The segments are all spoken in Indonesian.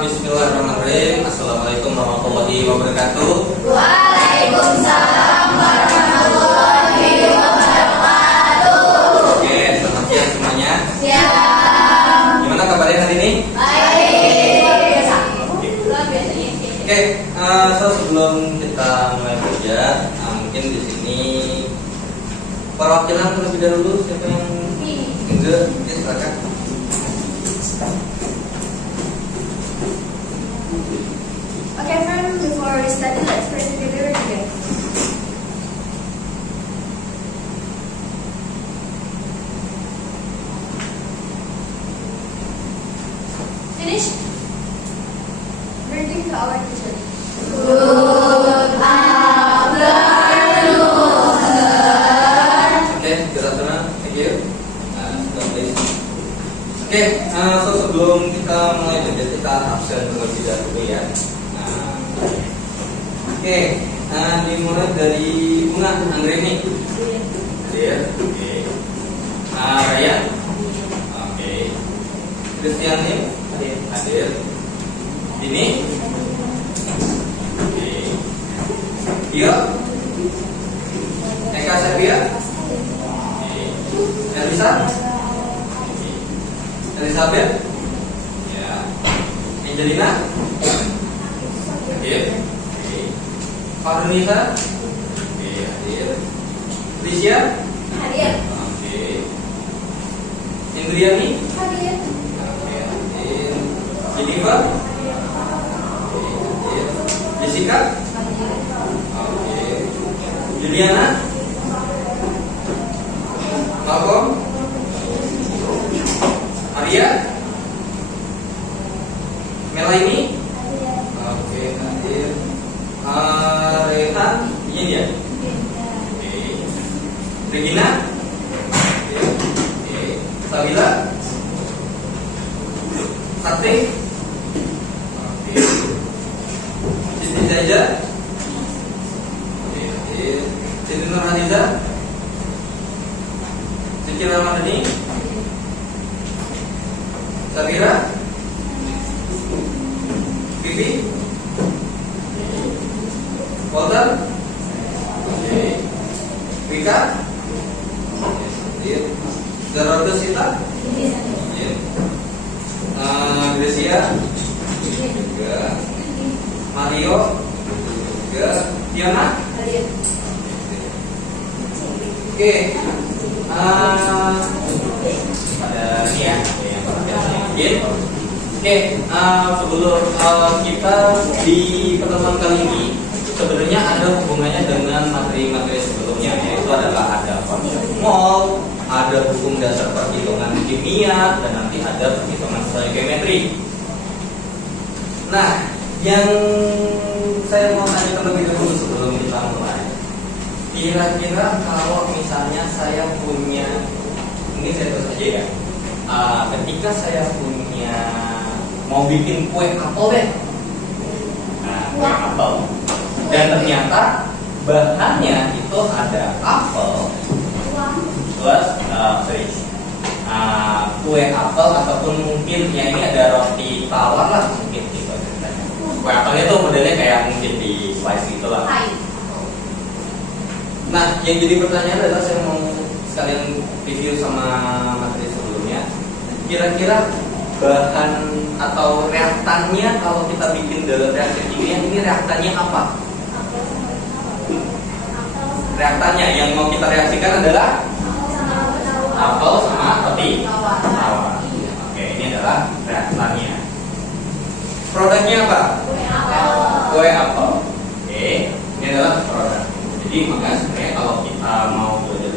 Bismillahirrahmanirrahim. Assalamualaikum warahmatullahi wabarakatuh. Waalaikumsalam warahmatullahi wabarakatuh. Oke, selamat siang semuanya. Siang. Gimana kabarnya hari ini? Baik. Oke, sebelum kita mulai kerja, mungkin di sini perwakilan terlebih dahulu siapa yang enggak? Ya, silakan. Okay, friend, before we start, let's pray together again. Finish. Greeting to our teacher. Good afternoon, sir. Oke, good afternoon. Thank you. Oke, sebelum kita mulai belajar, kita absen terlebih dahulu ya. Oke, dimulai dari Una Anggreni. Hadir. Oke. Raya. Oke. Kristiani. Hadir. Dini. Oke. Dio. Eka Sepia. Oke. Elisa. Oke. Elizabeth. Ya. Angelina. Hadir. Farnisa, oke, hadir. Tricia, Hadir. oke. Indriani, Hadir. oke, hadir. Jennifer, oke, hadir. Jessica, oke. Juliana, Malcolm, Arya, Melaini, oke, hadir. Rehan, ini dia. Oke. Regina. Oke. Sabila. Sakti. Oke. Siti Zaija. Oke. Siti Nurhaliza. Siti Ramadhani. Sabira. Bibi. Walter, oke. Wika, hadir. Gerardo Sita, hadir. Gracia, juga. Mario, juga. Tiana, Hadir. oke. Pada ini ya, yang mungkin. Oke, sebelum kita di pertemuan kali ini, sebenarnya ada hubungannya dengan materi-materi sebelumnya, yaitu adalah ada konsep mol, ada hukum dasar perhitungan kimia, dan nanti ada perhitungan stoikiometri. Nah, yang saya mau tanya terlebih dahulu sebelum kita mulai, kira-kira kalau misalnya saya punya, ini saya terus aja ya, ketika saya punya mau bikin kue apel deh, nah, kue apel. Dan ternyata bahannya itu ada apel plus kue apel ataupun mungkin ya ini ada roti tawar lah mungkin gitu ceritanya. kue apelnya tuh modelnya kayak mungkin di slice gitu lah. Nah, yang jadi pertanyaan adalah saya mau sekalian review sama materi sebelumnya. Kira-kira bahan atau reaktannya kalau kita bikin dalam reaksi kimia ini reaktannya apa? Reaktannya yang mau kita reaksikan adalah apel sama peti. Oke, ini adalah reaktannya. Produknya apa? Kue apel. Oke, ini adalah produk. Jadi makanya sebenarnya kalau kita mau belajar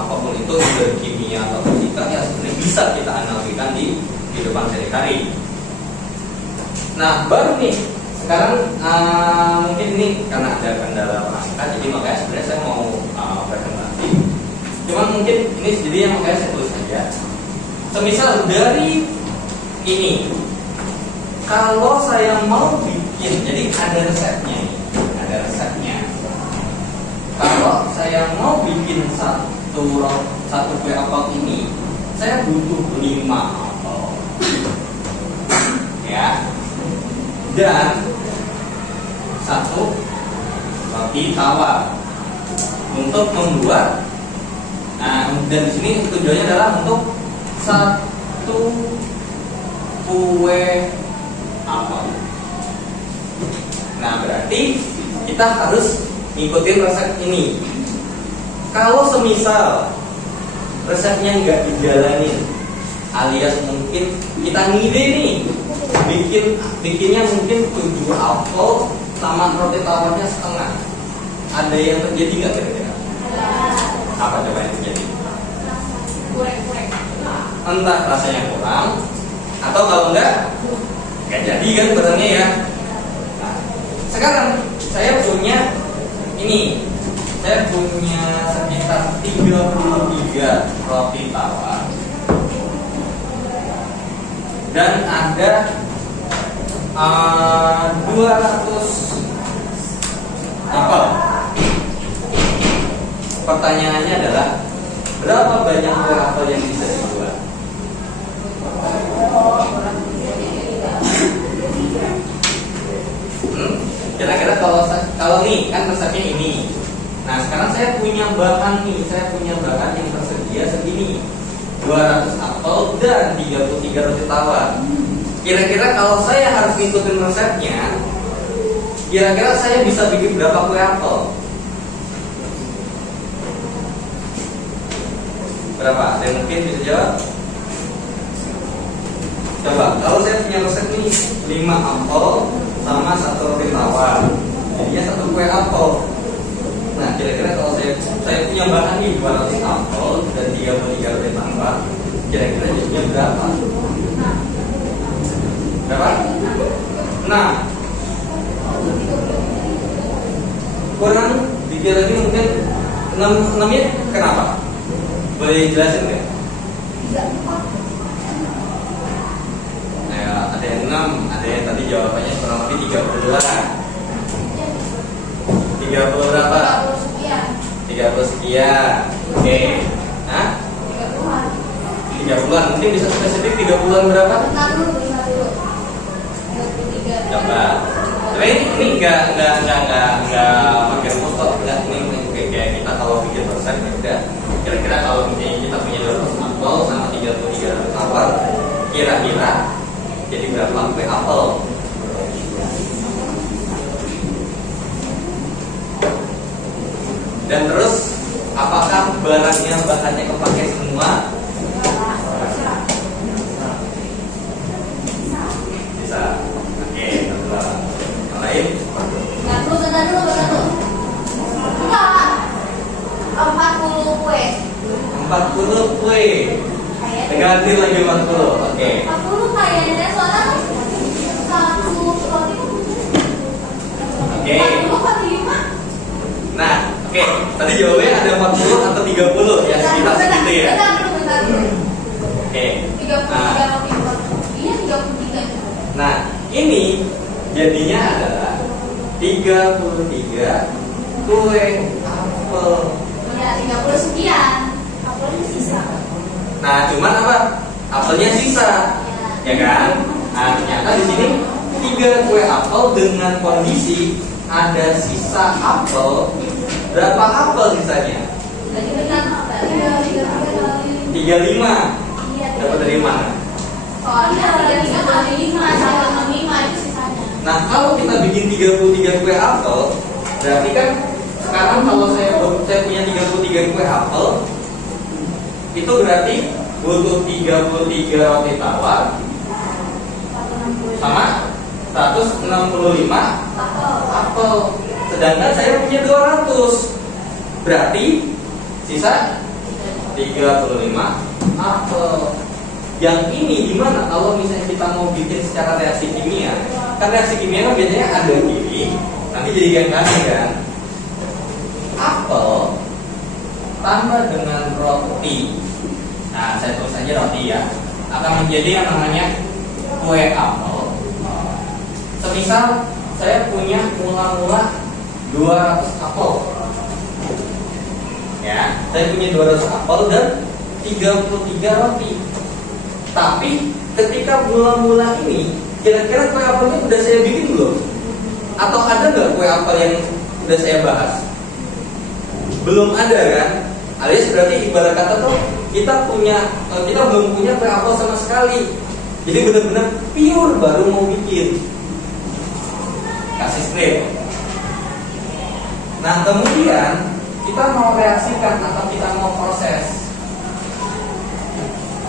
apapun itu dari kimia atau fisika ya sebenarnya bisa kita analogikan di kehidupan sehari-hari. Nah baru nih sekarang mungkin ini karena ada kendala perangkat, jadi makanya sebenarnya saya mau presentasi. Cuman mungkin ini jadi yang makanya saya tulis saja. Semisal dari ini, kalau saya mau bikin, jadi ada resepnya nih, ada resepnya. Kalau saya mau bikin satu kue apel ini, saya butuh 5 apel, ya, dan 1 roti tawar untuk membuat. Nah, dan di sini tujuannya adalah untuk 1 kue apel. Nah, berarti kita harus ngikutin resep ini. Kalau semisal resepnya nggak dijalanin, alias mungkin kita ngide nih, bikinnya mungkin 7 apel sama roti tawarnya setengah, ada yang terjadi nggak kira-kira? Apa coba yang terjadi? Entah rasanya kurang, atau kalau nggak jadi kan barangnya ya. Nah, sekarang saya punya ini, saya punya sekitar 33 roti tawar dan ada 200 apel. Pertanyaannya adalah berapa banyak kue apel yang bisa dibuat? Kira-kira kalau nih kan resepnya ini. Nah sekarang saya punya bahan nih, saya punya bahan yang tersedia segini, 200 apel dan 33 roti tawar. Kira-kira kalau saya harus ngikutin resepnya, kira-kira saya bisa bikin berapa kue apel? Berapa? Ada yang mungkin bisa jawab? Coba, kalau saya punya resep ini 5 apel sama 1 roti tawar, jadinya 1 kue apel. Nah, kira-kira kalau saya punya bahan nih 200 apel dan 33 roti tawar, kira-kira jadinya berapa? Berapa? Nah, kurang dikit lagi mungkin 6 menit. Kenapa? Boleh jelasin nggak? Nah, ada yang 6, ada yang tadi jawabannya kurang lebih 30 lah. 30 berapa? 30 sekian. Oke. Hah? 30-an. Mungkin bisa spesifik 30-an berapa? Coba. Tapi ini enggak pakai rumus kok. Enggak, ini kayak kita kalau bikin resep ya udah. Kira-kira kalau misalnya kita punya 200 apel sama 33 tawar, kira-kira jadi berapa kue apel? Dan terus apakah barangnya bahannya kepake semua? Bisa. Oke, betul. Yang lain? Bentar dulu. Enggak. 40 kue. 40 kue. Ganti lagi 40. Oke. 40 kayaknya soalnya 1 roti. Oke. 45. Nah, oke. Tadi jawabannya ada 40 atau 30 ya, sekitar segitu ya. Bentar dulu. Oke. 33 roti. Iya 33. Nah, ini jadinya adalah 33 kue apel. Ya 30 sekian. Apelnya sisa. Nah, cuman apa? Apelnya sisa, ya kan? Nah, ternyata di sini 3 kue apel dengan kondisi ada sisa apel. Berapa apel sisanya? 35. Dapat dari mana? Soalnya 35 sama 65 itu sisanya. Nah, kalau kita bikin 33 kue apel, berarti kan sekarang kalau saya punya 33 kue apel, itu berarti butuh 33 roti tawar sama 165 apel. Sedangkan saya punya 200. Berarti sisa 35 apel. Yang ini gimana kalau misalnya kita mau bikin secara reaksi kimia? Kan reaksi kimia kan biasanya ada gini, nanti jadi yang kanan kan. Apel tambah dengan roti. Nah, saya tulis saja roti ya. Akan menjadi yang namanya kue apel. Semisal saya punya mula-mula 200 apel. Ya, saya punya 200 apel dan 33 roti. Tapi ketika mula-mula ini, kira-kira kue apelnya udah saya bikin belum? Atau ada nggak kue apel yang udah saya bahas? Belum ada kan? Alias berarti ibarat kata tuh kita belum punya kue apel sama sekali. Jadi benar-benar pure baru mau bikin. Kasih strip. Nah kemudian kita mau reaksikan atau kita mau proses.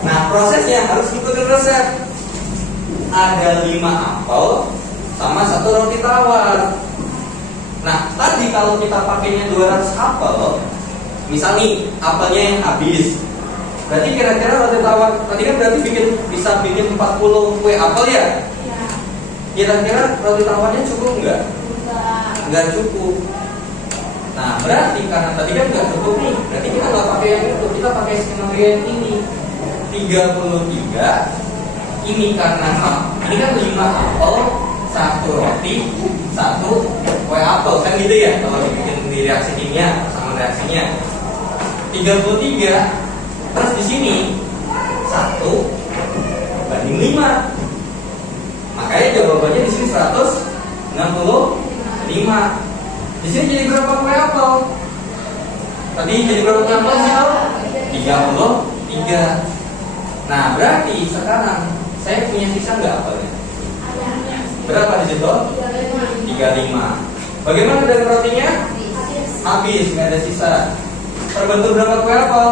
Nah prosesnya harus ikutin resep. Ada 5 apel sama 1 roti tawar. Nah tadi kalau kita pakainya 200 apel, misal nih apelnya yang habis, berarti kira-kira roti tawar tadi kan berarti bisa bikin 40 kue apel ya? Kira-kira roti tawarnya cukup nggak? Nggak cukup. Nah berarti karena tadi kan nggak cukup nih, berarti kita nggak pakai yang itu, kita pakai skenario yang ini. 33 ini karena ini kan 5 apel, 1 roti, 1 kue apel kan gitu ya kalau bikin di reaksi kimia sama reaksinya. 33 terus di sini 1 banding 5. Makanya jawabannya di sini 165. Di sini jadi berapa kue apel? Tadi jadi berapa kue apel sih? 33. Nah, berarti sekarang saya punya sisa nggak apelnya? Berapa di situ? 35. Bagaimana dengan rotinya? Habis, nggak ada sisa. Terbentuk berapa kue apel?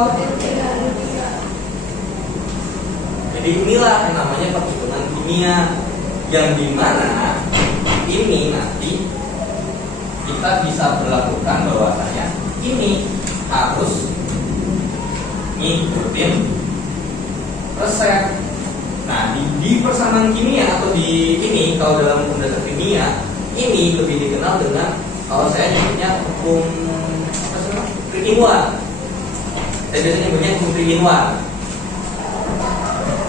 Jadi inilah yang namanya perhitungan kimia, yang dimana ini nanti kita bisa berlakukan bahwasanya ini harus ngikutin resep. Nah, di persamaan kimia atau di ini kalau dalam hukum dasar kimia ini lebih dikenal dengan kalau saya nyebutnya hukum Three-in-one. Saya biasanya nyebutnya hukum Three-in-one.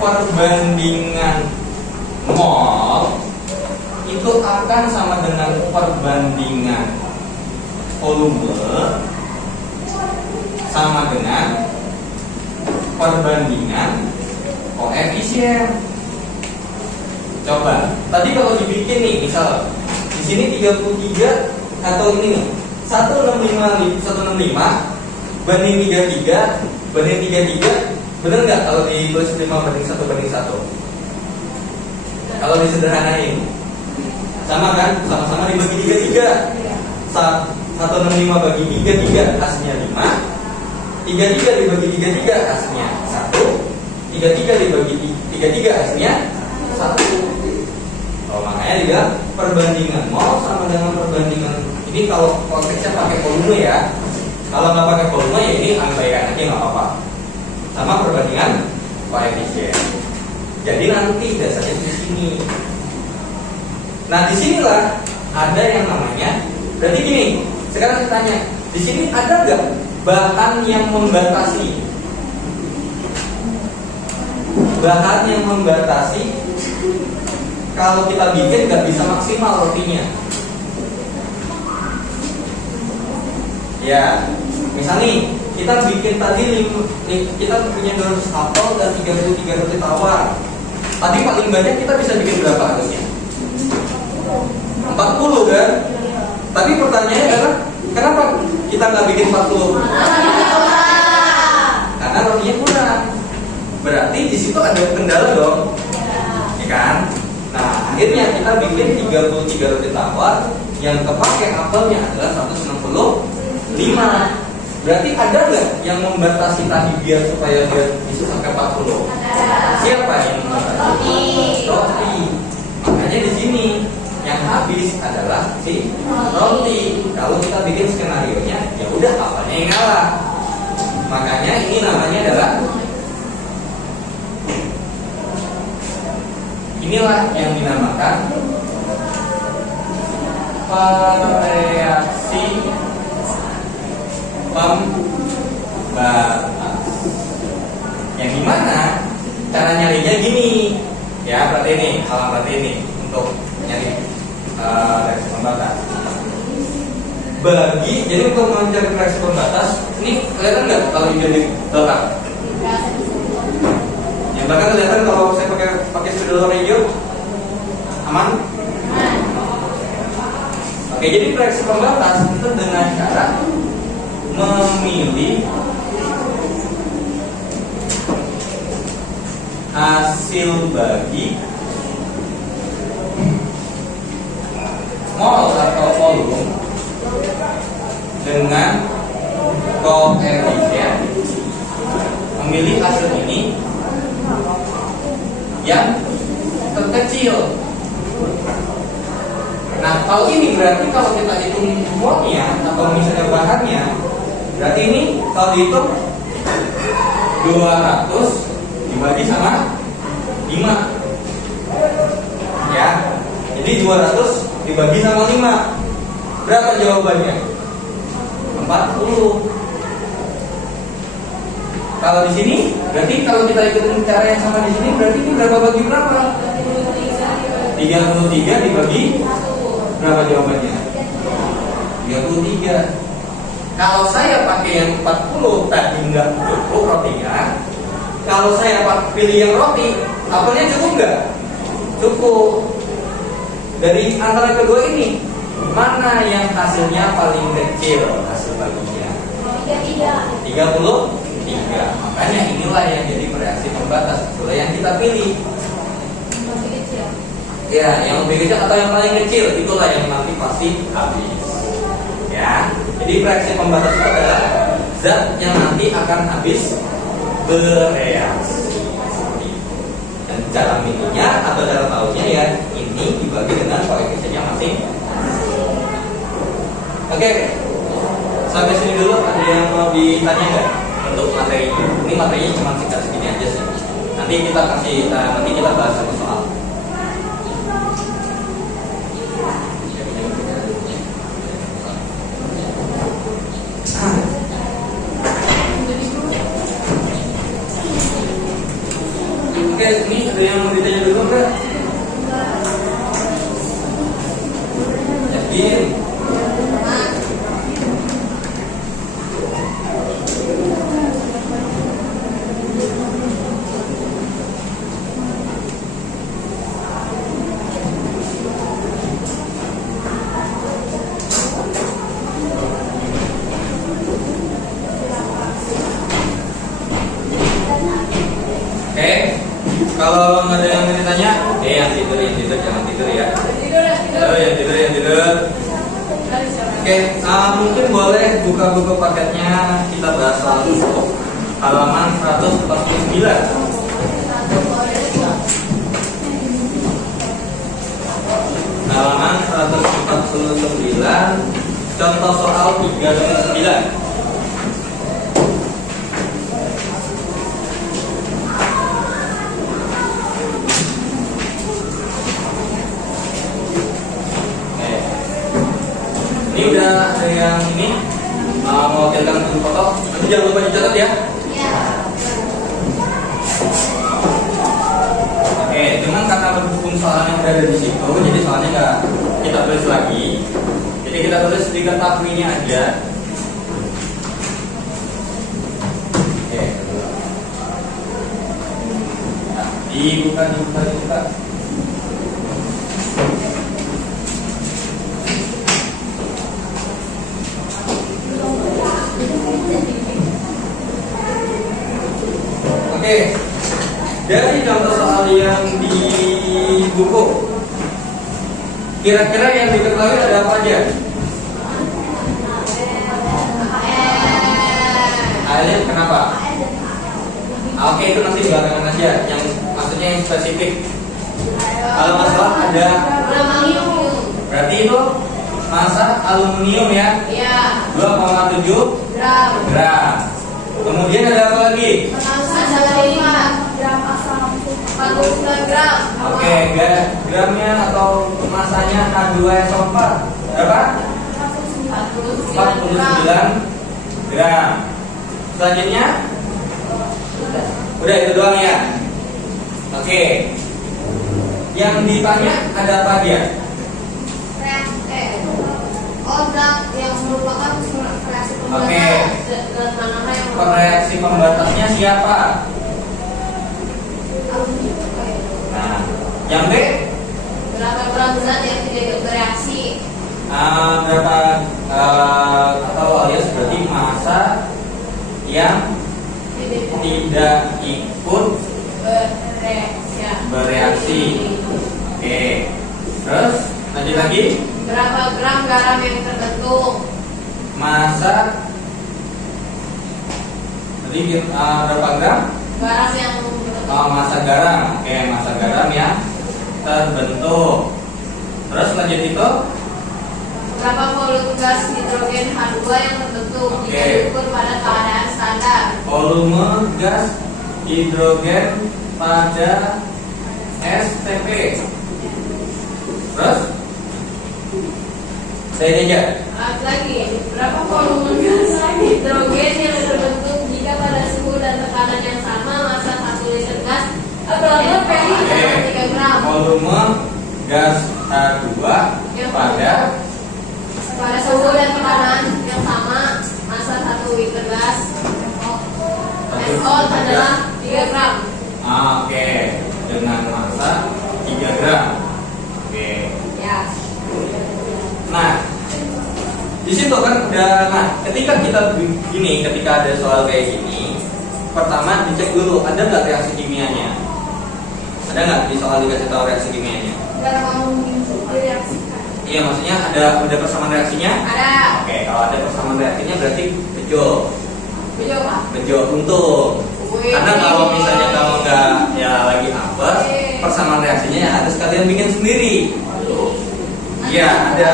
Perbandingan mol itu akan sama dengan perbandingan volume sama dengan perbandingan koefisien. Coba, tadi kalau dibikin nih, misal di sini 33 atau ini nih 165 banding 33 banding 33, bener nggak kalau ditulis 5 banding 1 banding 1? Kalau disederhanain, sama kan? Sama-sama dibagi 33. 165 bagi 33 hasilnya 5. 33 dibagi 33 hasilnya 1. 33 dibagi 33 hasilnya 1. Oh, makanya dibilang perbandingan mol sama dengan perbandingan ini kalau konteksnya pakai volume ya. Kalau nggak pakai volume ya ini abaikan aja nggak apa-apa. Sama perbandingan koefisien. Jadi nanti dasarnya di sini. Nah disinilah ada yang namanya. Berarti gini. Sekarang saya tanya, di sini ada nggak bahan yang membatasi? Bahan yang membatasi kalau kita bikin nggak bisa maksimal rotinya. Ya, misalnya kita bikin tadi kita punya 200 apel dan 33 roti tawar. Tadi paling banyak kita bisa bikin berapa harusnya? 40 kan? Tapi pertanyaannya adalah kenapa kita nggak bikin 40? Karena rotinya kurang. Berarti di situ ada kendala dong, ya kan? Nah, akhirnya kita bikin 33 roti tawar yang kepake apelnya adalah 165. Berarti ada nggak yang membatasi tadi biar supaya dia bisa sampai 40? Siapa yang membatasi? Roti. Makanya di sini yang habis adalah si roti. Kalau kita bikin skenario-nya, ya udah apanya yang ngalah. Makanya ini namanya adalah, inilah yang dinamakan reaksi pembatas. Yang dimana cara nyarinya gini, ya berarti ini, berarti ini untuk nyari reaksi pembatas. Jadi untuk mencari reaksi pembatas, ini kelihatan nggak kalau hijau di belakang? Yang belakang kelihatan kalau saya pakai spidol warna hijau? Aman? Oke, jadi reaksi pembatas itu dengan cara memilih hasil bagi mol atau volume dengan koefisien, memilih hasil ini yang terkecil. Nah, kalau ini berarti kalau kita hitung molnya atau misalnya bahannya, berarti ini kalau dihitung 200 dibagi sama 5. Ya. Jadi 200 dibagi sama 5. Berapa jawabannya? 40. Kalau di sini, berarti kalau kita ikutin cara yang sama di sini, berarti ini berapa bagi berapa? 33 dibagi berapa jawabannya? 33. Kalau saya pakai yang 40 tadi nggak cukup rotinya. Kalau saya pilih yang roti, apelnya cukup nggak? Cukup. Dari antara kedua ini, mana yang hasilnya paling kecil hasil baginya? 33. Makanya inilah yang jadi reaksi pembatas. Itulah yang kita pilih. Ya, yang lebih kecil atau yang paling kecil, itulah yang nanti pasti habis. Ya, jadi reaksi pembatas itu adalah zat yang nanti akan habis bereaksi. Dan cara minumnya atau cara tahunya ya ini dibagi dengan koefisiennya masing. Oke, sampai sini dulu. Ada yang mau ditanya nggak untuk materi ini? Ini materinya cuma singkat segini aja sih. Nanti kita bahas satu soal. Oke, ini ada yang mau ditanya dulu nggak? Yakin? Kalau nggak ada yang mau ditanya, yang tidur jangan tidur ya. Yang tidur. Oke, mungkin boleh buka paketnya, kita bahas langsung halaman 149. Halaman 149, contoh soal 3-9. Ini udah ada yang ini mewakilkan untuk foto. Nanti jangan lupa dicatat ya. Oke, dengan karena berhubung soal yang berada di situ, jadi soalnya nggak kita tulis lagi. Jadi kita tulis di ketahuinya aja. Oke. Nah, dibuka. Kira-kira yang diketahui ada apa aja? AL kenapa? Oke, itu nanti belakangan aja. Yang maksudnya yang spesifik. Kalau masalah ada, berarti itu massa aluminium ya? Iya. 2,7 gram. Kemudian ada apa lagi? gram. Oke, gramnya atau masanya H2SO4 berapa? 49 gram. Selanjutnya, udah itu doang ya. Oke, yang ditanya ada apa dia? Yang merupakan reaksi pembatas. Oke. Dan mana yang Reaksi pembatasnya siapa? Nah, yang B? berapa gram zat yang tidak bereaksi? Berapa atau alias berarti massa yang tidak ikut bereaksi. Oke. Terus lanjut lagi. Berapa gram garam yang terbentuk? Massa. Jadi berapa gram? Garam yang terbentuk. Massa garam. Oke, massa garam yang terbentuk. Terus lanjut itu. Berapa volume gas hidrogen H2 yang terbentuk Oke. jika diukur pada keadaan standar? Volume gas hidrogen pada STP. Terus saya aja. Lagi, berapa volume gas hidrogen yang terbentuk jika pada suhu dan tekanan yang sama massa 1 liter gas berapa Oke. 3 gram? Volume gas H2 Pada suhu dan tekanan yang sama massa 1 liter gas SO adalah 3 gram. Oke, dengan massa 3 gram. Oke. Ya. Nah, di situ kan udah. Nah, ketika kita begini, ketika ada soal kayak gini, pertama dicek dulu ada nggak reaksi kimianya. Ada nggak di soal dikasih tahu reaksi kimianya? Berapa mungkin direaksikan? Iya, maksudnya ada persamaan reaksinya? Ada. Oke, kalau ada persamaan reaksinya berarti bejo. Bejo apa? Bejo untung. Wih. Karena kalau misalnya kamu nggak ya lagi apes, persamaan reaksinya ya harus kalian bikin sendiri. Iya, ada.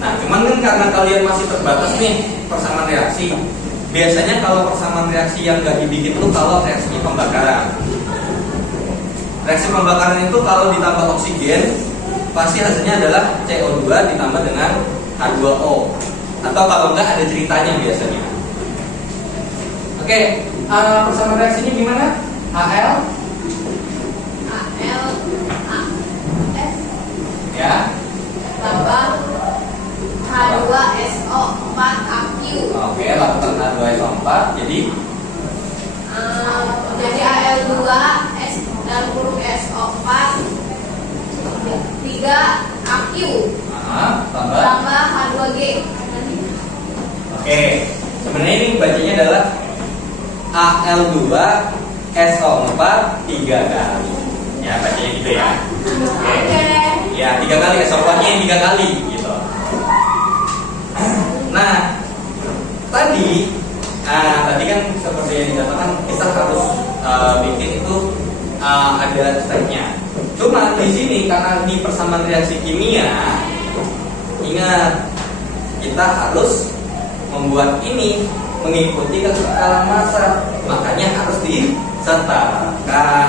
Nah, cuman kan karena kalian masih terbatas nih persamaan reaksi. Biasanya kalau persamaan reaksi yang nggak dibikin itu kalau reaksinya pembakaran. Reaksi pembakaran itu kalau ditambah oksigen pasti hasilnya adalah CO2 ditambah dengan H2O. Atau kalau enggak ada ceritanya biasanya. Oke, persamaan reaksinya gimana? HL ya. tambah H2SO4 Oke, lakukan H2SO4 jadi jadi Al2 S dan huruf SO4 3 AQ tambah. tambah H2G. Oke, sebenarnya ini bacanya adalah Al2 SO4 3 kali. Ya, bacanya gitu ya. Oke. Ya, 3 kali SO4-nya yang 3 kali gitu. Nah, tadi kan seperti yang dikatakan kita harus bikin itu ada stepnya. Cuma di sini karena di persamaan reaksi kimia, ingat kita harus membuat ini mengikuti kekekalan massa, makanya harus disetarakan.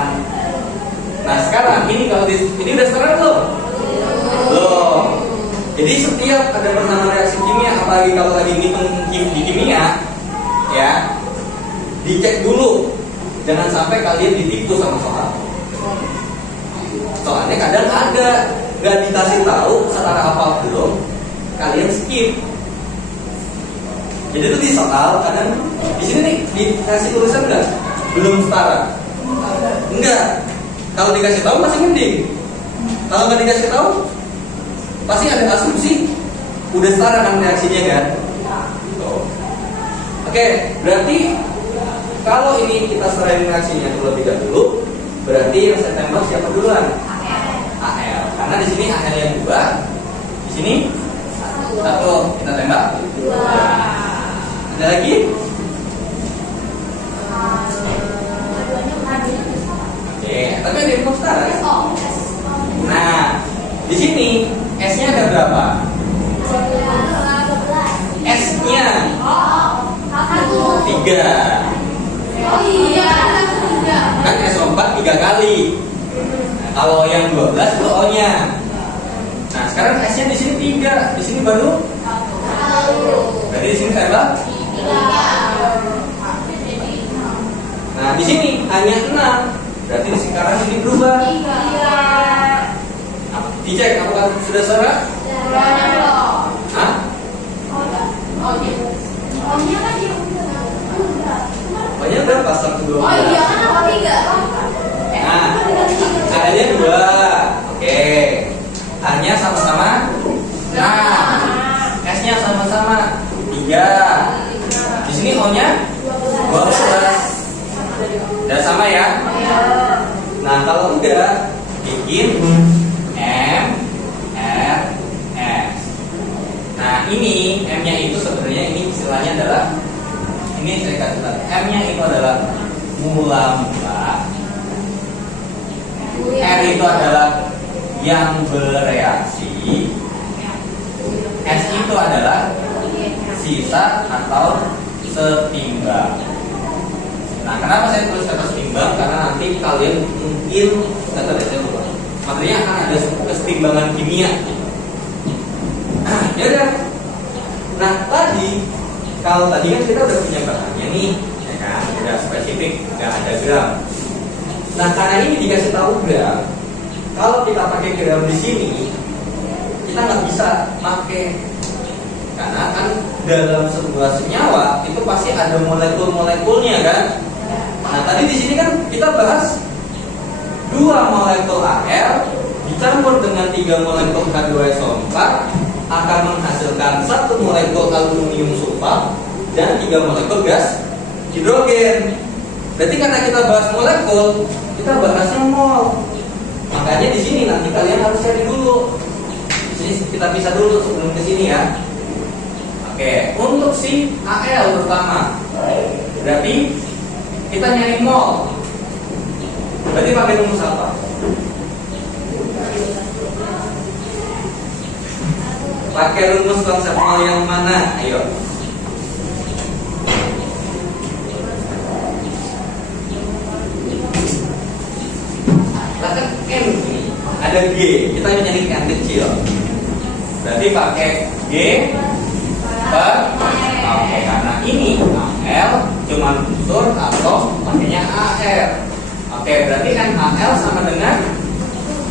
Nah sekarang ini kalau ini udah setara belum? Belum. Jadi setiap ada persamaan reaksi kimia, apalagi kalau lagi ngitung di kimia, ya dicek dulu, jangan sampai kalian ditipu sama soal. Soalnya kadang ada nggak dikasih tahu setara apa belum, kalian skip. Jadi itu di soal kadang di sini nih dikasih tulisan nggak belum setara, enggak. Kalau dikasih tahu masih mending. Kalau nggak dikasih tahu pasti ada asumsi udah setara kan reaksinya kan. Oke, berarti kalau ini kita serahin reaksinya terlebih dahulu, berarti yang saya tembak siapa duluan? AL. Karena di sini AL yang 2, Di sini 1. Kita tembak. 2. Ada lagi? Oke, tapi ada info setara. Nah, di sini S-nya ada berapa? S-nya 3. Oh iya, Kan S4 3 kali. Nah, kalau yang 12 itu O-nya. Nah, sekarang S-nya di sini 3, di sini baru 1. Berarti di sini tembak 3. Nah, di sini hanya 6. Berarti sekarang ini berubah. Nah, dicek apakah sudah saudara? Hah? O-nya berapa? 1, 2, 3. Oh iya, kan apa 3? Nah, A-nya 2. Oke. A-nya sama-sama. Nah, S-nya sama-sama 3. Di sini O-nya 12. Udah sama ya? Nah, kalau udah bikin M, R, S. Nah, ini M-nya itu sebenarnya ini istilahnya adalah ini saya kasih tahu. M-nya itu adalah mula-mula. R itu adalah yang bereaksi. S itu adalah sisa atau setimbang. Nah, kenapa saya tulis kata setimbang? Karena nanti kalian mungkin saya lupa. Materinya akan ada kesetimbangan kimia. Ya udah. Nah, kalau tadi kan kita udah punya bahannya nih, ya kan? Udah spesifik, udah ada gram. Nah, karena ini dikasih tahu gram, kalau kita pakai gram di sini, kita nggak bisa pakai, karena kan dalam sebuah senyawa itu pasti ada molekul-molekulnya kan. Nah, tadi di sini kan kita bahas 2 molekul Al dicampur dengan 3 molekul H2SO4 akan menghasilkan 1 molekul aluminium sulfat dan 3 molekul gas hidrogen. Berarti karena kita bahas molekul, kita bahasnya mol. Makanya di sini nanti kalian harus cari dulu. Di sini kita pisah dulu sebelum ke sini ya. Oke, untuk si Al pertama, berarti kita nyari mol. Berarti pakai rumus apa? Pakai rumus konsep mol yang mana? Ayo. Kan N ini ada G, kita nyari N kecil. Berarti pakai G per. Oke, karena ini Al cuma unsur atau pakainya AR. Oke, berarti kan AL sama dengan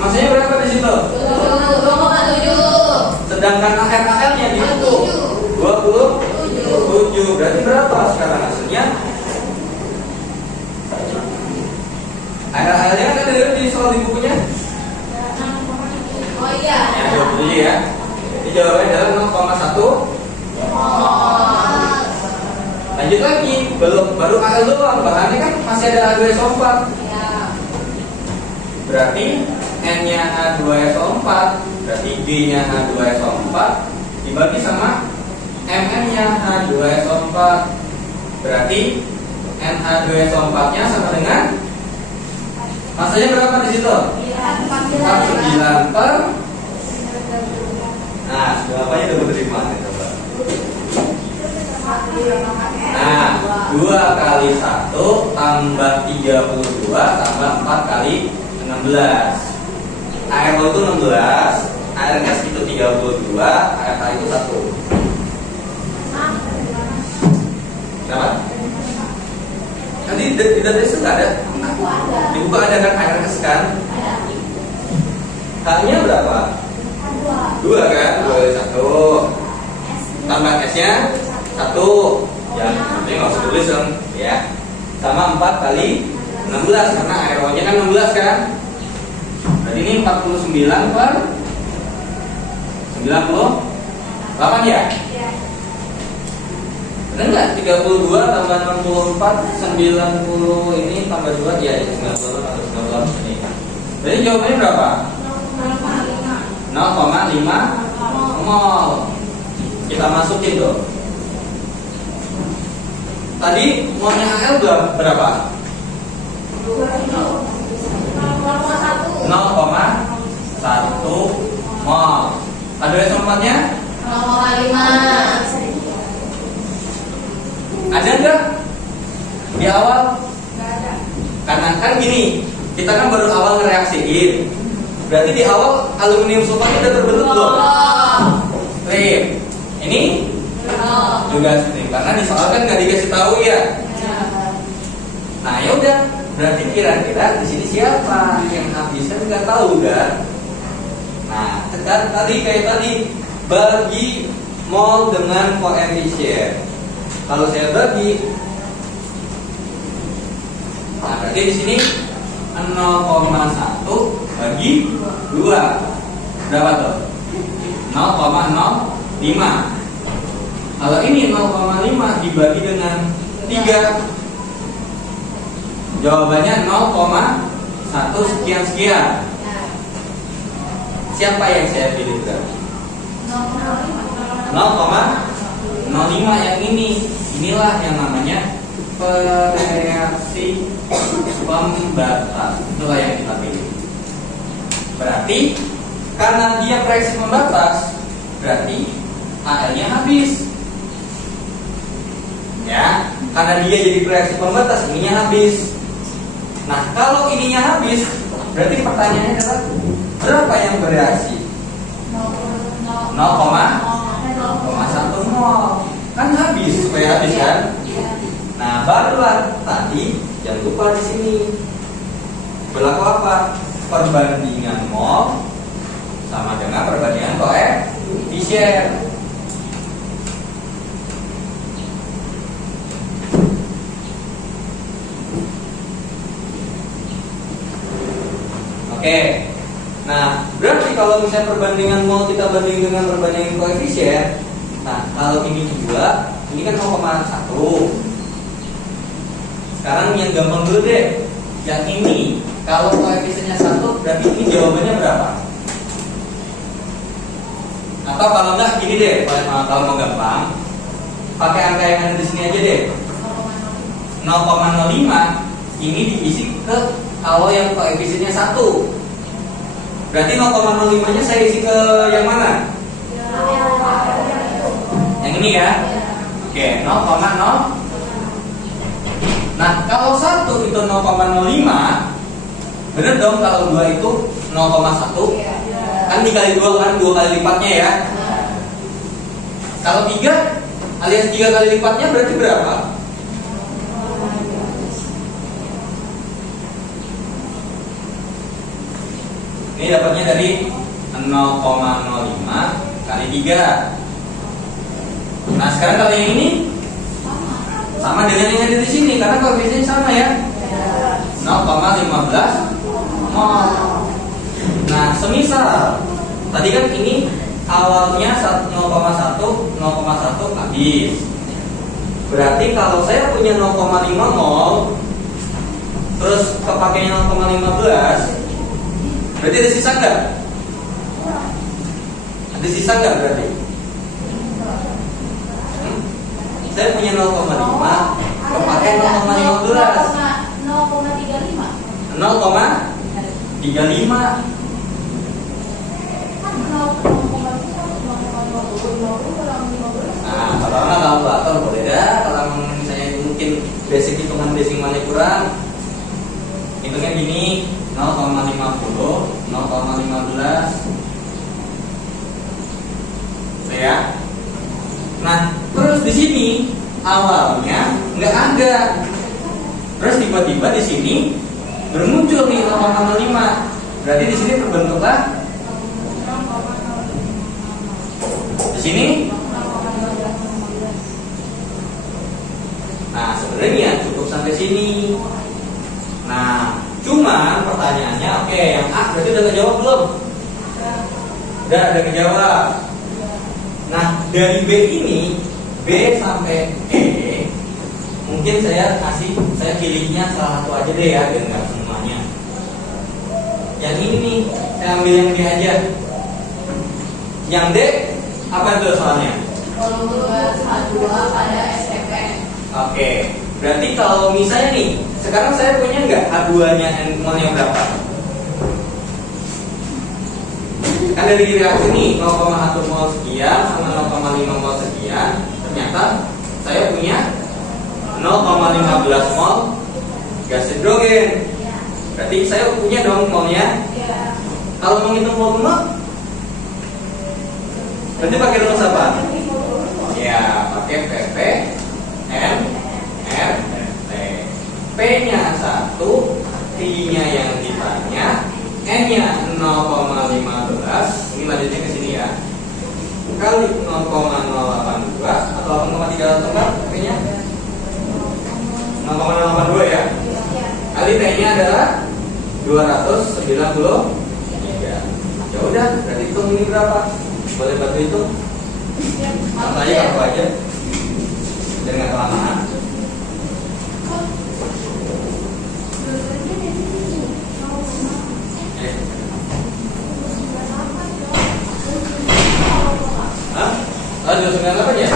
masanya berapa di situ? 2,7. Sedangkan AR-nya di situ 27. Berarti berapa sekarang hasilnya? AR-nya kan ada di soal di bukunya? Oh iya. Ya, 27 ya. Jadi jawabannya adalah 0,1. Lanjut lagi, baru AL doang, bahannya kan masih ada H2SO4. Berarti N-nya H2SO4, berarti G-nya H2SO4 dibagi sama Mn-nya H2SO4. Berarti NH2SO4-nya sama dengan masanya berapa di situ? 49 per. Nah, jawabannya udah diterima nih, coba. Nah, 2 kali 1 tambah 32 tambah 4 kali 16. Air itu 16, air gas itu 32, air air itu 1. Kenapa? Nanti di database nggak ada? Di buku ada kan air gas kan? H-nya berapa? 2 kan? 2 kali 1 tambah S-nya 1. Ya, nanti nggak usah tulis dong, ya. Sama 4 kali 16 karena aeronya kan 16 kan? Berarti ini 49 per 98 ya? Benar nggak? 32 tambah 64 90 ini tambah 2 ya 90 atau 98 ini. Jadi jawabannya berapa? 0,5. mol. Kita masukin tuh. Tadi molnya AL berapa? 0,1 mol. Ada resonannya? 0,5. Ada nggak di awal? Nggak ada. Karena kan gini, kita kan baru awal ngereaksiin. Berarti di awal aluminium sulfat udah terbentuk belum? Strip. Ini juga strip. Karena di soal kan nggak dikasih tahu ya. Nah ya udah, berarti kira-kira di sini siapa yang habisnya nggak tahu kan? Nah, tadi bagi mol dengan koefisien. Kalau saya bagi, nah berarti di sini 0,1 bagi 2 berapa tuh? 0,05. Kalau ini 0,5 dibagi dengan 3, jawabannya 0,1 sekian. Siapa yang saya pilih berarti? 0,05 yang ini. Inilah yang namanya reaksi pembatas. Itulah yang kita pilih. Berarti karena dia reaksi pembatas, berarti AL-nya habis. Ya, karena dia jadi reaksi pembatas, ininya habis. Nah, kalau ininya habis, berarti pertanyaannya adalah berapa yang bereaksi? 0,1 mol. Kan habis, supaya habis kan? Nah, barulah tadi yang lupa di sini berlaku apa? Perbandingan mol sama dengan perbandingan koefisien. Oke. Nah, berarti kalau misalnya perbandingan mol kita banding dengan perbandingan koefisien, nah kalau ini 2, ini kan 0,1. Sekarang yang gampang dulu deh. Yang ini, kalau koefisiennya 1, berarti ini jawabannya berapa? Atau kalau enggak gini deh, kalau mau gampang, pakai angka yang ada di sini aja deh. 0,05 ini diisi ke kalau yang koefisiennya 1. Berarti 0,05-nya saya isi ke yang mana? Yang ini ya? Oke, 0,0. Nah, kalau 1 itu 0,05, bener dong kalau 2 itu 0,1. Kan dikali 2 kan 2 kali lipatnya ya. Kalau 3 alias 3 kali lipatnya berarti berapa? Ini dapatnya dari 0,05 kali 3. Nah, sekarang kalau yang ini sama dengan yang ada di sini karena koefisiennya sama ya. 0,15 mol. Nah, semisal tadi kan ini awalnya 0,1 habis. Berarti kalau saya punya 0,5 mol terus kepakainya 0,15, berarti ada sisa nggak? Ada sisa nggak berarti? Saya punya 0,5 kepakai 0,15. 0,35. Nah, kalau nggak kalkulator boleh dah. Kalau misalnya mungkin basic hitungan desimalnya kurang, hitungnya gini 0,50, 0,15. Ya. Nah, terus di sini awalnya nggak ada. Terus tiba-tiba di sini bermuncul nih 0,05. Berarti di sini terbentuklah di sini. Nah, sebenarnya cukup sampai sini. Nah, cuma pertanyaannya, oke, yang A berarti udah kejawab belum? Udah kejawab. Nah, dari B ini, B sampai E, mungkin saya pilihnya salah satu aja deh ya, biar nggak semuanya. Yang ini nih, saya ambil yang D aja. Yang D Apa itu soalnya? Volume gas H2 pada SFN. Oke, berarti kalau misalnya nih, sekarang saya punya nggak H2-nya molnya berapa? Kan dari reaksi ini 0,1 mol sekian sama 0,5 mol sekian, ternyata saya punya 0,15 mol gas hidrogen. Berarti saya punya dong molnya. Ya. Kalau menghitung volume, berarti pakai rumus apa? Ya, pakai PP M R T. P-nya 1, T-nya yang ditanya, N-nya 0,15. Ini lanjutnya ke sini ya. Kali 0,082 atau 0,3 tempat P-nya 0,082 ya. Kali T-nya adalah 293. Ya udah, berarti hitung ini berapa? Boleh bantu hitung? Makanya aku aja. Dan nggak kelamaan. Hah? Oh, 29 ya?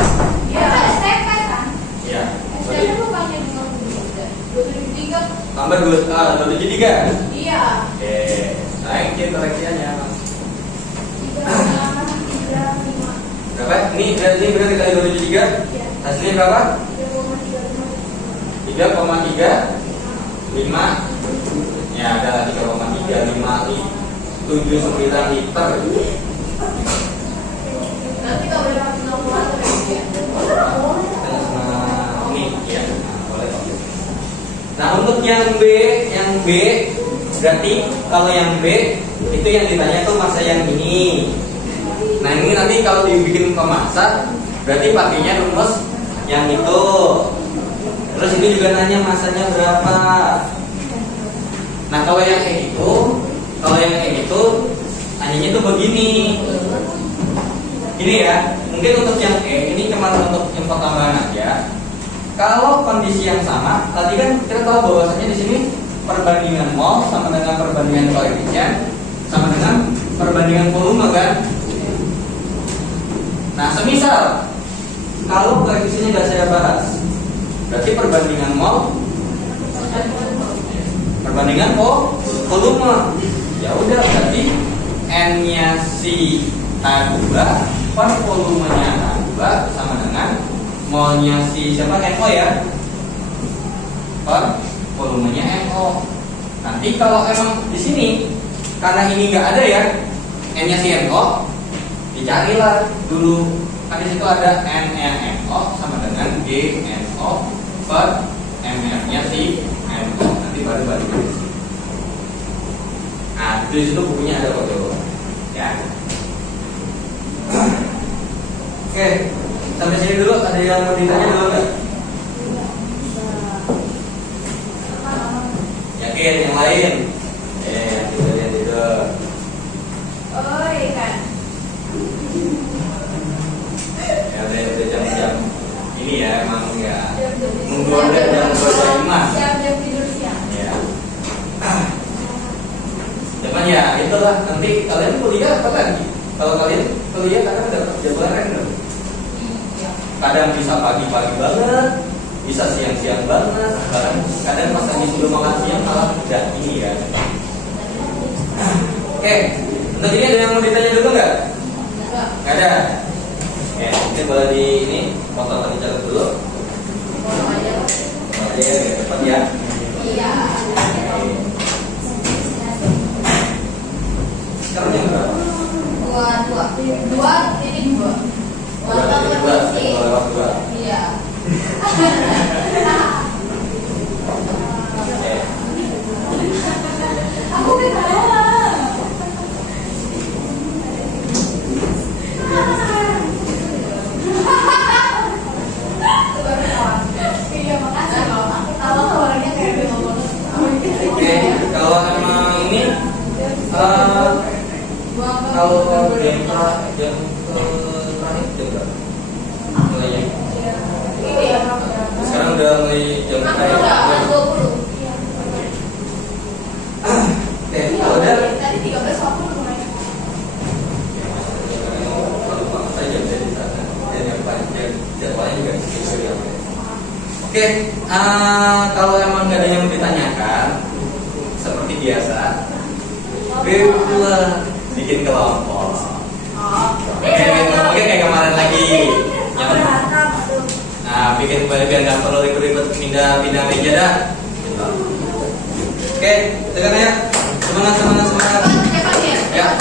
Ya, STP kan? Iya. STP tuh pakai 273. Tambah 273. Iya. Oke. Naik koreksinya. 3,5. Berapa? Ini benar dikali 273. Hasilnya berapa? 3,35. Ya, ada 3,359 liter. Nanti kalau udah pakai kalkulator ya. Ini ya, boleh. Nah, untuk yang B berarti kalau yang B itu yang ditanya tuh masa yang ini. Nah, ini nanti kalau dibikin kemasan berarti pakainya rumus yang itu. Terus ini juga nanya masanya berapa. Nah, kalau yang kayak gitu, nanyanya tuh begini. Ini ya, mungkin untuk yang E ini cuma untuk info tambahan aja. Kalau kondisi yang sama, tadi kan kita tahu bahwasanya di sini perbandingan mol sama dengan perbandingan koefisien sama dengan perbandingan volume kan. Nah, semisal kalau koefisiennya nggak saya bahas, berarti perbandingan mol perbandingan volume. Ya udah, berarti N-nya si H2 per volumenya H2 sama dengan molnya si siapa? NO ya, per volumenya NO. Nanti kalau emang di sini karena ini nggak ada ya N-nya si NO, dicarilah dulu. Kan di situ ada N-nya NO sama dengan GNO per MR-nya si NO. Nanti baru balik ke sini. Nah, di situ bukunya ada kok ya. Oke, sampai sini dulu. Ada yang mau ditanya dulu nggak? Yakin yang lain? Kita lihat dulu. Oh iya kan. Ya udah jam-jam ini ya, emang ya menggoda jam 25. Jam tidur siang. Ya. Cuman ya itulah, nanti kalian kuliah apa lagi? Kalau kalian kuliah kadang ada jadwal random. Kadang bisa pagi-pagi banget, bisa siang-siang banget, kadang pas lagi sudah makan siang malah tidak ini ya. Oke, untuk ini ada yang mau ditanya dulu nggak? Nggak ada. Oke, mungkin boleh di ini foto tercatat dulu. Foto aja ya, biar cepat ya. Iya. Sekarang jam berapa? 2:02. 2:02. Iya. Aku ketawa. Iya, makasih loh. Aku tahu orangnya kayak ngomong. Oke, kalau emang ini kalau jam Oke, kalau emang nggak ada yang mau ditanyakan, seperti biasa, bikin kelompok. Oke, kayak kemarin lagi. Nah, bikin biar nggak perlu ribet-ribet pindah meja dah. Oke, tekan ya. Semangat. Ya.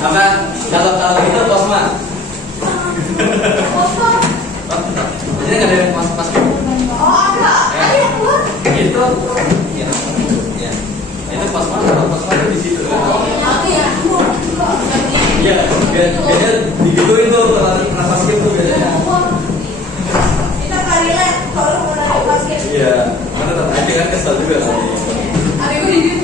Apa? Kalau gitu Posma. Jadi nggak ada yang pas. Oh, ada. Itu. Ya. Itu Posma di situ. Iya, biasanya digituin tuh pernah basket tuh biasanya. Kita karilet kalau mau naik basket. Iya, mana tapi kan kesel juga nanti. Adikku digit.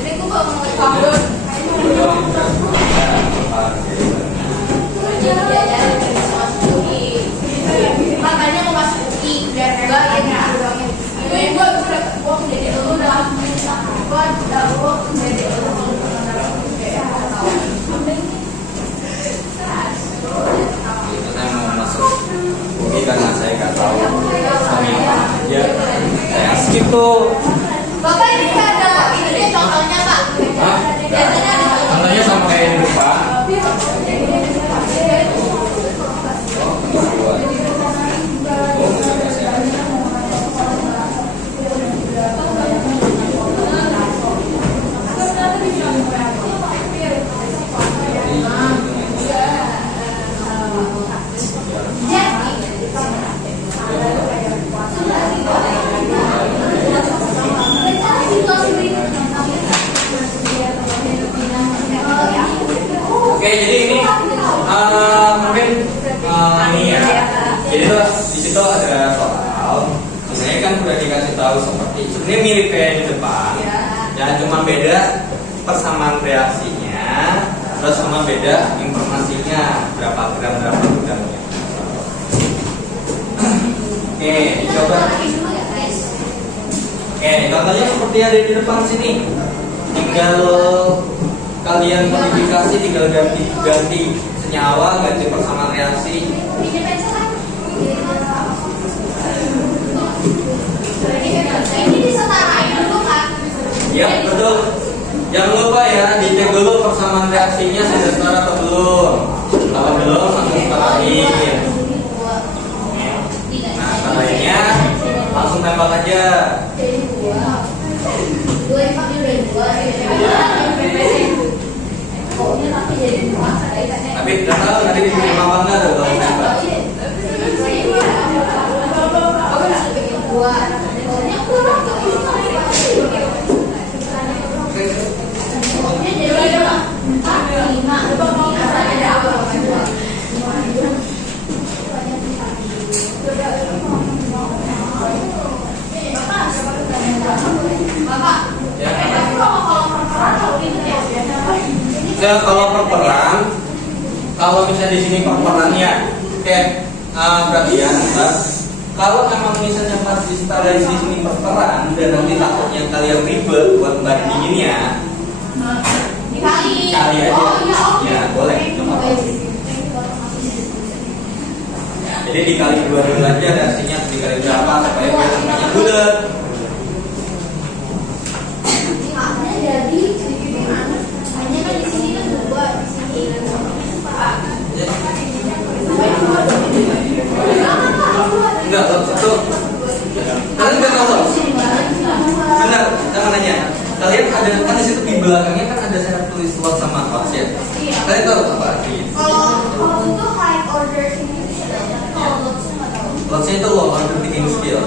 Adikku kalau mau kabur. Makanya mau masuk UI biar hebat ya. Gue jadi lu dalam Saya mau masuk UI karena saya nggak tahu kami apa aja. Saya skip tuh. Bapak ini ada ini contohnya Pak. Biasanya ada Contohnya sama kayak di depan. Oke, jadi ini mungkin ini ya. Jadi tuh di situ ada soal. Sebenarnya kan udah dikasih tahu seperti sebenarnya mirip kayak di depan. Ya, cuma beda persamaan reaksinya, terus sama beda informasinya berapa gramnya. Oke, coba. Oke, contohnya seperti ada di depan sini. Tinggal kalian modifikasi, tinggal ganti senyawa, ganti persamaan reaksi. ini disetarain dulu kan? Ya, betul. Jangan lupa ya, dicek dulu persamaan reaksinya sudah setara atau belum. Kalau belum, langsung setarain. Nah, setarainnya langsung tembak aja. Tapi tidak tahu nanti diterima apa enggak tuh kalau tembak. Ya, kalau perperan, kalau misalnya di sini perperannya, berarti ya, kalau emang misalnya pas di sini perperan dan nanti takutnya kalian ribet buat bandinginnya, kali aja, ya boleh. Jadi dikali dua aja, reaksinya dikali berapa supaya biar semuanya bulat. Jadi hanya kan di sini kan dua, di sini enggak, itu kalian nggak tahu. Benar, jangan nanya. Kalian ada kan di situ di belakangnya kan ada saya tulis lot sama hots ya. Kalian tahu apa artinya? kalau untuk high order ini Lotsnya itu low order thinking skill.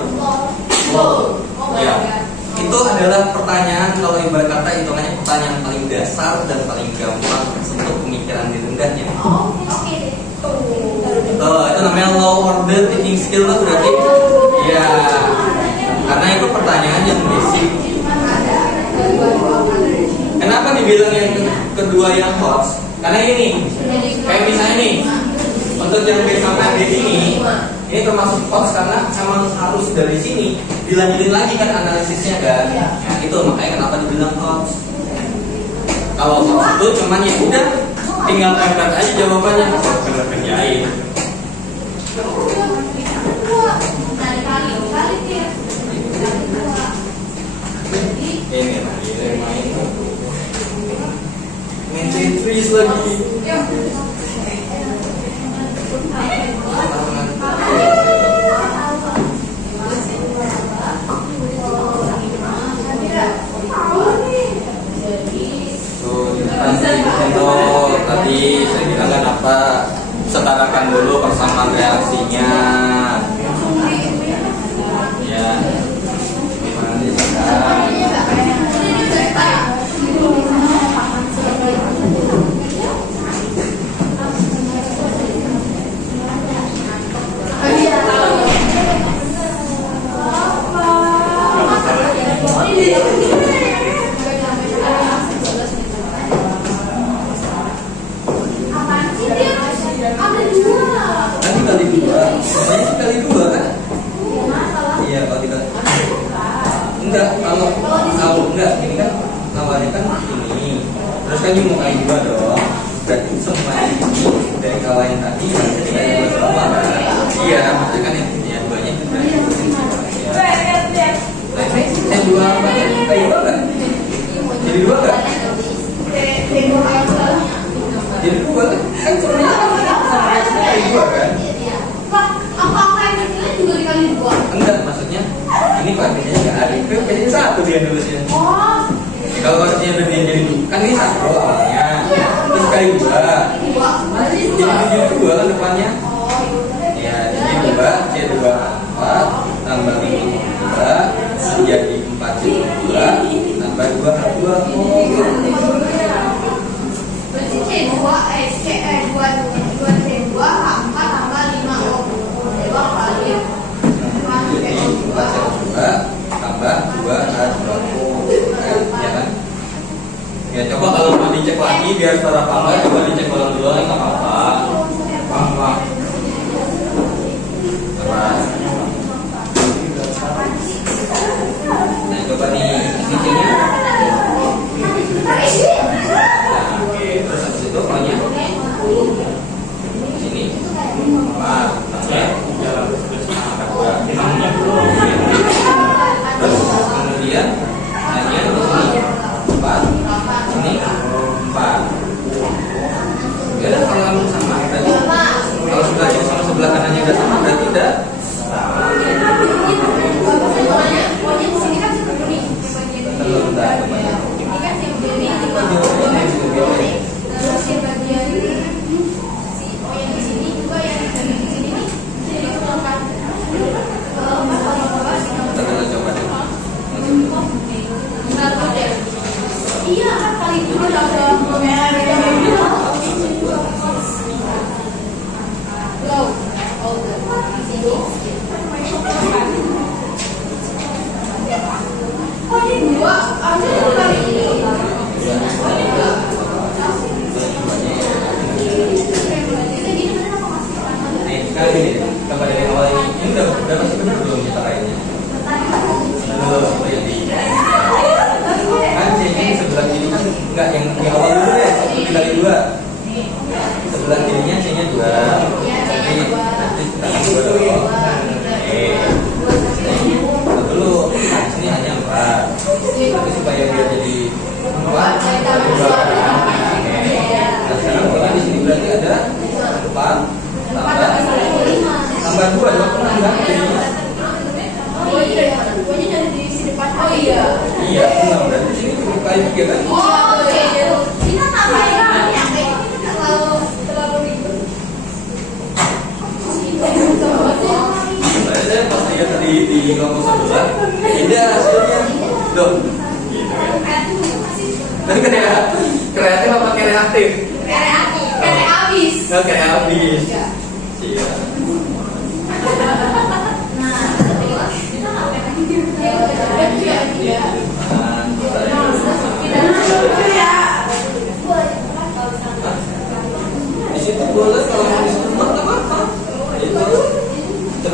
Low, ya. Itu adalah pertanyaan, kalau ibarat kata hitungannya pertanyaan paling dasar dan paling gampang untuk pemikiran di rendahnya. Itu namanya low order thinking skill tuh berarti ya, karena itu pertanyaan yang basic. Kenapa dibilang yang kedua yang hot? Karena ini, kayak misalnya nih, untuk yang B sampai D ini Ini termasuk hoax karena memang harus dari sini dilanjutin lagi kan analisisnya kan. Nah, itu makanya kenapa dibilang hoax. Kalau hoax itu cuman ya udah tinggal tempel aja jawabannya, bener penjahit. Ini main Tetris lagi. Tadi saya bilang kan apa, setarakan dulu persamaan reaksinya. Ya, gimana nih sekarang? Kali dua kan? Iya, kalau tiga. Enggak, kalau enggak, ini kan awalnya kan ini. Terus kan mau kali dua dong. Berarti semua ini dari kawan yang tadi berarti kali dua semua kan? Iya, maksudnya kan yang duanya itu berarti. Saya dua apa ya? Kali dua kan? Jadi dua kan? Jadi dua kan? Kan semuanya sama kali dua kan? Enggak, maksudnya ini kuadratnya nggak ada, jadi satu dia nulisnya. Kalau kuadratnya udah dia jadi kan ini satu awalnya, terus kali dua, jadi dua kan depannya. Ya, jadi dua, jadi dua empat, tambah dua, jadi empat jadi dua, tambah dua dua. Berarti C2 dua empat tambah 5 kali. Jadi 4 tambah 2 ya kan? Ya coba kalau mau dicek lagi biar secara pangkat coba dicek ulang dulu nggak apa-apa. Pangkat. Terus. Nah coba nih isinya. Nah, oke. Terus habis itu pokoknya sini 4 ya. Terus kemudian hanya di sini 4, ini 4. Ya udah kalau sama berarti kalau sebelah kiri sama sebelah kanannya udah sama berarti udah. Iya, kali itu Sekali coba dari awal ini udah masih benar belum kita kayaknya. Kan C-nya di sebelah kiri kan enggak yang di awal dulu deh, dikali 2. Sebelah kirinya C-nya 2. Jadi nanti kita dua dong. Dulu sini hanya 4. Tapi supaya dia jadi 4 kali 2 kan. Nah sekarang kalau di sini berarti ada 4 tambah 2 pernah enggak? Oh iya, di sini depan. Oh iya. Iya, benar. Berarti sini cukup kali 3 kan? Oh, oke. Kita tambahin ya, terlalu ribet. Saya pas lihat tadi di kelompok sebelah, beda hasilnya. Loh, gitu kan? Dan kreatif apa kreatif? Kreatif, kayak habis. Nggak kayak habis. Iya. Di situ boleh kalau mau disebut apa? Itu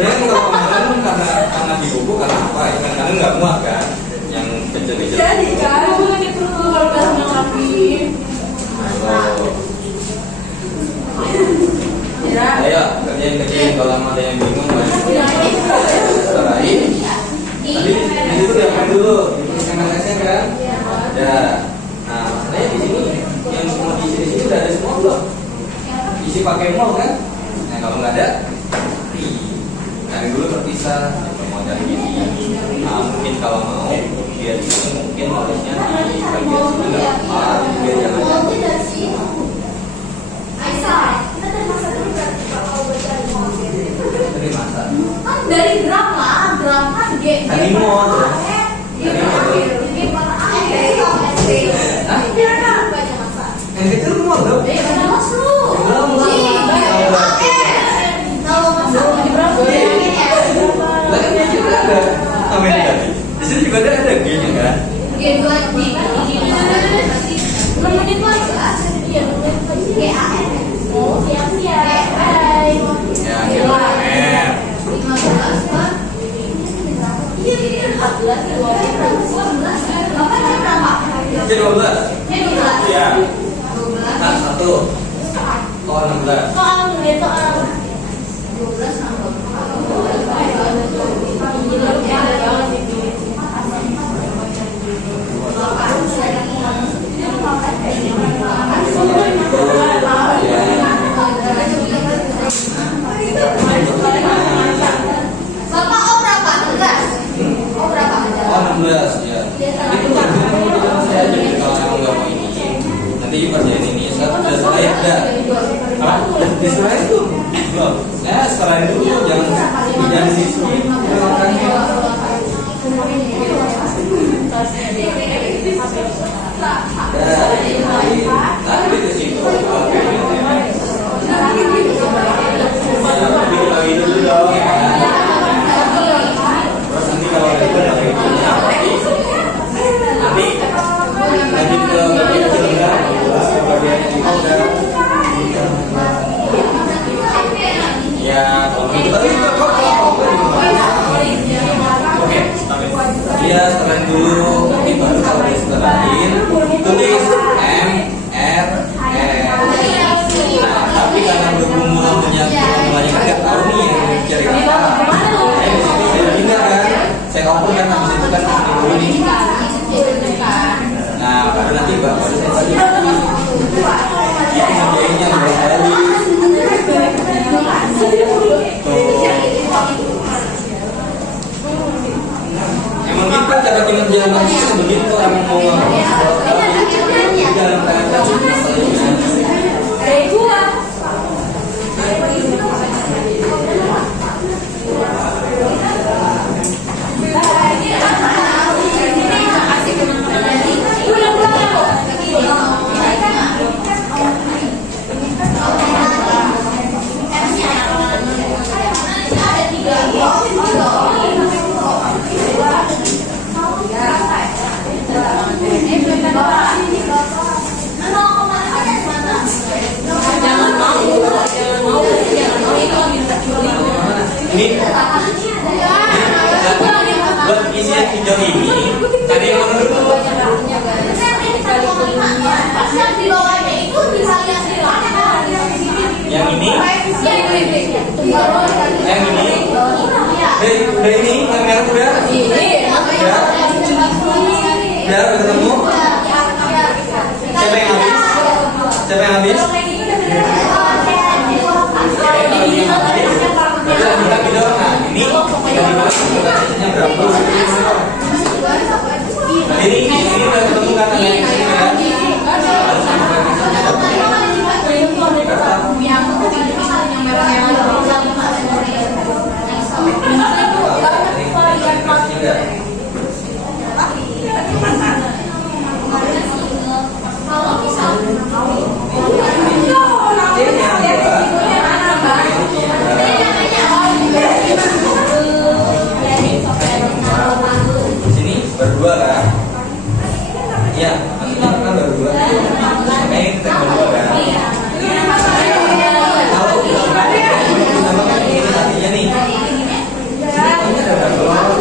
ngasih buku karena apa? Ya, karena nggak muat kan, yang kecil-kecil. Jadi kan, aku lagi perlu kalau barang yang rapi. Ayo kerjain kalau ada yang bingung serahin. Tadi itu udah main dulu, bikin MS-nya kan? Ya. Nah, masalahnya di sini yang semua di sini udah ada semua belum? Isi pakai nol kan? Nah kalau nggak ada, cari dulu terpisah. Kalau mau cari gini, nah mungkin kalau mau biar di sini mungkin nulisnya di bagian sini nggak apa, biar jangan ada. Dari masa? Dari drama kan G. Dari mod. Yang kecil mod dong. Di sini juga ada G-nya kan? G2 Oh, siap-siap. Hai. Ya, GMR. 12. Ya. Kan 1. Oh, 16. Bapak berapa? 16 ya. Itu saya jadi kalau emang nggak mau ini, nanti kerjain ini. Saya udah serahin ada. Diserahin itu belum? Ya serahin dulu, jangan di skip. Nanti di situ. Bikin lagi dulu dong. Terus nanti kalau ada nanti lanjut ke bagian kecil bagian ini udah. Ya kalau gitu tadi oke, dia serahin dulu, nanti baru kalau dia serahin tulis M R E. Nah tapi karena bergumulan banyak mulanya nggak tahu nih yang cari apa. Saya di situ saya pindah kan, saya oper kan habis itu kan dulu nih. Nah baru nanti baru saya bagi itu ngerjainnya berkali. Emang gitu cara kinerja manusia begitu, emang mau dalam ini buat isian hijau ini tadi yang mana dulu? Yang ini? Yang ini? Udah ini? Yang merah udah? Udah ketemu? Siapa yang habis? Siapa yang habis? Lagi dong, nah ini biasanya berapa? Ini udah ketemu kan yang ini kan? Sini berdua kan? Iya, maksudnya kan berdua. Makanya kita berdua kan? Kalau sama kan ini artinya nih. Ini ada berapa?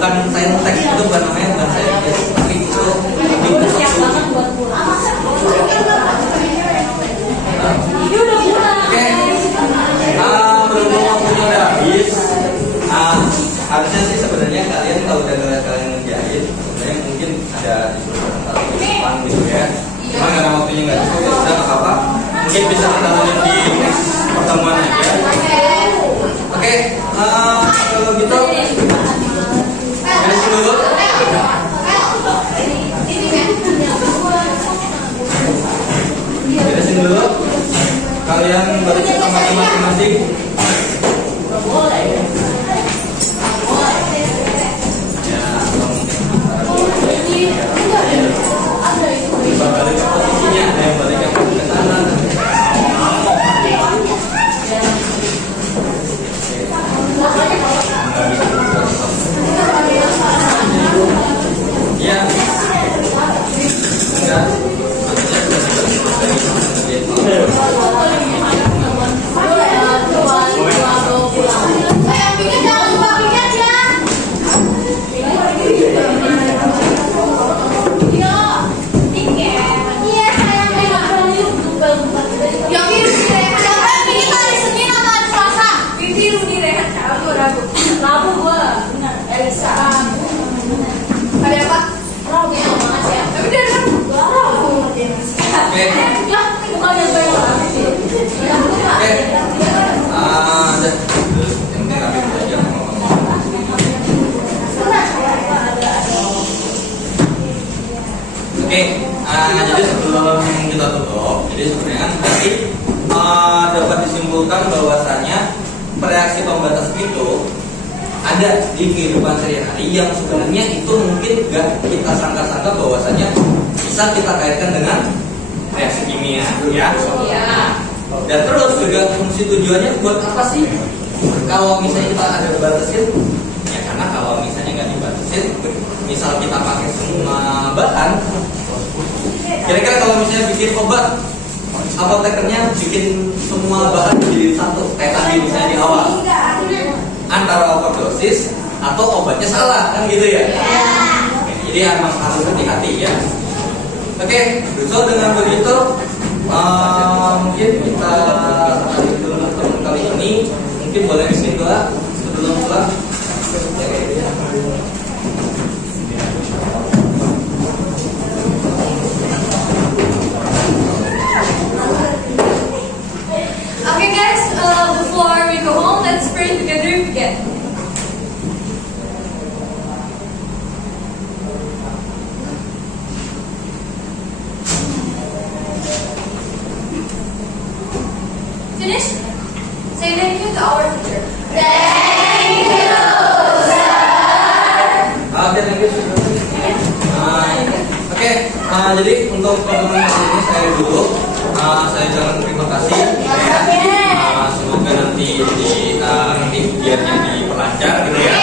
bukan science text, itu bukan namanya, bukan science, tapi itu lebih ke Siap banget buat pulang. Oke, berhubung waktunya udah habis, harusnya sih sebenarnya kalian kalau udah ngeliat kalian ngejahit, sebenarnya mungkin ada disuruh presentasi di depan gitu ya. Cuma karena waktunya nggak cukup, ya udah nggak apa-apa. Mungkin bisa kita lanjut di next pertemuan aja. Oke, kalau gitu, beresin dulu. Beresin dulu. Kalian balik ke kamarnya masing-masing. Ya, balik ke posisinya, ada yang balik ke sana. Ya, enggak. Jadi sebelum kita tutup, jadi sebenarnya tadi dapat disimpulkan bahwasanya reaksi pembatas itu ada di kehidupan sehari-hari yang sebenarnya itu mungkin gak kita sangka-sangka bahwasanya bisa kita kaitkan dengan reaksi kimia, ya. Dan terus juga fungsi tujuannya buat apa sih? Kalau misalnya kita ada batasin, ya karena kalau misalnya nggak dibatasin, misal kita pakai semua bahan, kira-kira kalau misalnya bikin obat, apotekernya bikin semua bahan jadi satu, kayak tadi misalnya di awal, antara overdosis atau obatnya salah, kan gitu ya? Jadi emang harus hati-hati ya. Oke, so dengan begitu mungkin kita akhiri dulu pertemuan kali ini. Mungkin boleh bikin doa sebelum pulang. Okay guys, before we go home, let's pray together again. Finish? Say thank you to our teacher. Thank you, sir. Oke, thank you. Oke, jadi untuk pertemuan kali ini saya dulu. Saya ucapkan terima kasih. Semoga nanti biarnya diperlancar gitu ya.